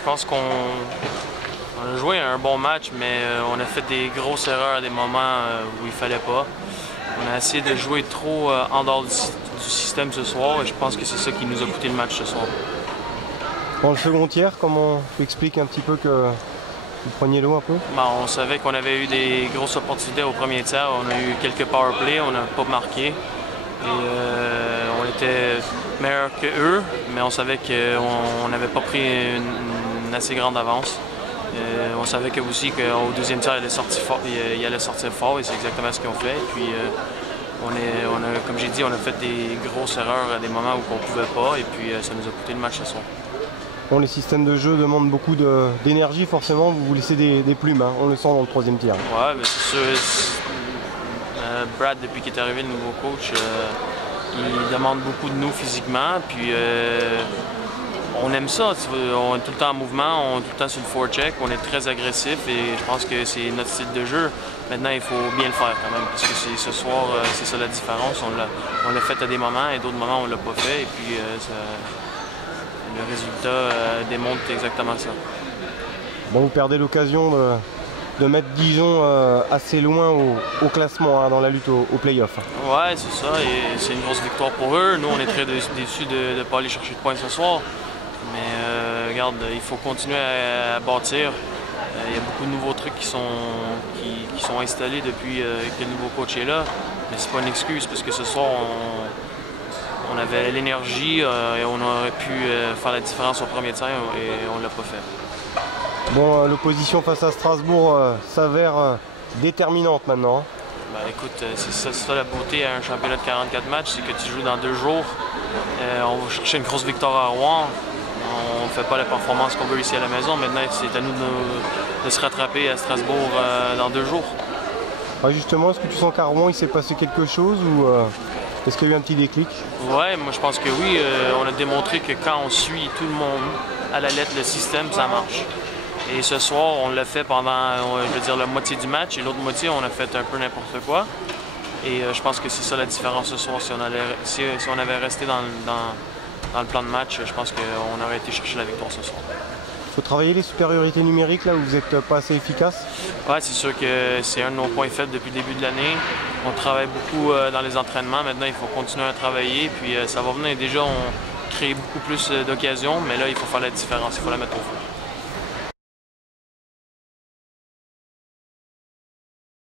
Je pense qu'on a joué un bon match, mais on a fait des grosses erreurs à des moments où il fallait pas. On a essayé de jouer trop en dehors du système ce soir et je pense que c'est ça qui nous a coûté le match ce soir. Dans le second tiers, comment tu expliques un petit peu que vous preniez l'eau un peu? On savait qu'on avait eu des grosses opportunités au premier tiers. On a eu quelques power plays, on n'a pas marqué. Et on était meilleur que eux, mais on savait qu'on n'avait pas pris une assez grande avance. On savait aussi qu'au deuxième tiers, il allait sortir fort et c'est exactement ce qu'ils ont fait. Et puis, comme j'ai dit, on a fait des grosses erreurs à des moments où on ne pouvait pas et puis ça nous a coûté le match ce soir. Bon, les systèmes de jeu demandent beaucoup d'énergie, forcément, vous vous laissez des plumes, hein. On le sent dans le troisième tiers. Ouais, mais c'est sûr. Brad, depuis qu'il est arrivé, le nouveau coach, il demande beaucoup de nous physiquement. Puis on aime ça. On est tout le temps en mouvement, on est tout le temps sur le forecheck, on est très agressif et je pense que c'est notre style de jeu. Maintenant, il faut bien le faire quand même, parce que ce soir, c'est ça la différence. On l'a fait à des moments et d'autres moments, on ne l'a pas fait. Et puis le résultat démontre exactement ça. Bon, vous perdez l'occasion de mettre Dijon assez loin au classement, hein, dans la lutte au play-off. Ouais, c'est ça, et c'est une grosse victoire pour eux. Nous, on est très déçus de ne pas aller chercher de points ce soir. Mais regarde, il faut continuer à bâtir. Il y a beaucoup de nouveaux trucs qui sont installés depuis que le nouveau coach est là. Mais c'est pas une excuse, parce que ce soir, on avait l'énergie et on aurait pu faire la différence au premier tiers et on ne l'a pas fait. Bon, l'opposition face à Strasbourg s'avère déterminante maintenant. Écoute, c'est ça la beauté à un championnat de 44 matchs, c'est que tu joues dans 2 jours. On va chercher une grosse victoire à Rouen. On ne fait pas la performance qu'on veut ici à la maison. Maintenant, c'est à nous de se rattraper à Strasbourg dans 2 jours. Ah, justement, est-ce que tu sens qu'à Rouen, il s'est passé quelque chose ou est-ce qu'il y a eu un petit déclic? Ouais, moi je pense que oui. On a démontré que quand on suit tout le monde à la lettre, le système, ça marche. Et ce soir, on l'a fait pendant, je veux dire, la moitié du match et l'autre moitié, on a fait un peu n'importe quoi. Et je pense que c'est ça la différence ce soir. Si on avait resté dans le plan de match, je pense qu'on aurait été chercher la victoire ce soir. Il faut travailler les supériorités numériques là où vous n'êtes pas assez efficace? Ouais, c'est sûr que c'est un de nos points faibles depuis le début de l'année. On travaille beaucoup dans les entraînements. Maintenant, il faut continuer à travailler. Puis ça va venir. Déjà, on crée beaucoup plus d'occasions, mais là, il faut faire la différence. Il faut la mettre au fond.